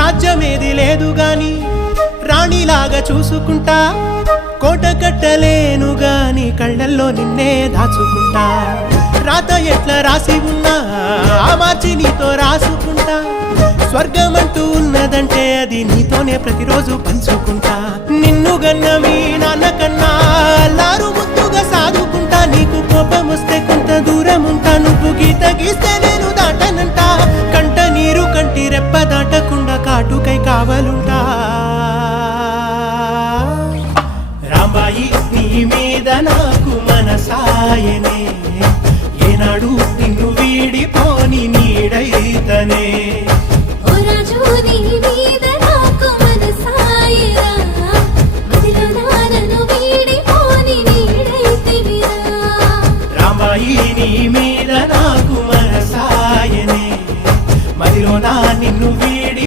రాజ్యమేది లేదు గాని రాణిలాగా చూసుకుంటా కోట కట్టలేను గాని కళ్ళల్లో నిన్నే దాచుకుంటా రాత ఎట్లా రాసి ఉన్నా మార్చి నీతో రాసుకుంటా స్వర్గం అంటూ ఉన్నదంటే అది నీతోనే ప్రతిరోజు పంచుకుంటా నిన్ను గన్న మీ నాన్న కన్నా లారు ముద్దుగా సాదుకుంటా నీకు కోపం వస్తే కొంత దూరం ఉంటా నువ్వు గీత గీస్తేనే కావలుట రాంబాయి నీ మీద నాకు మనసాయనే ఏనాడు నిన్ను వీడిపోని నీడైతనే మీద నాకు మనసాయనే మదిలో నా నిన్ను వీడి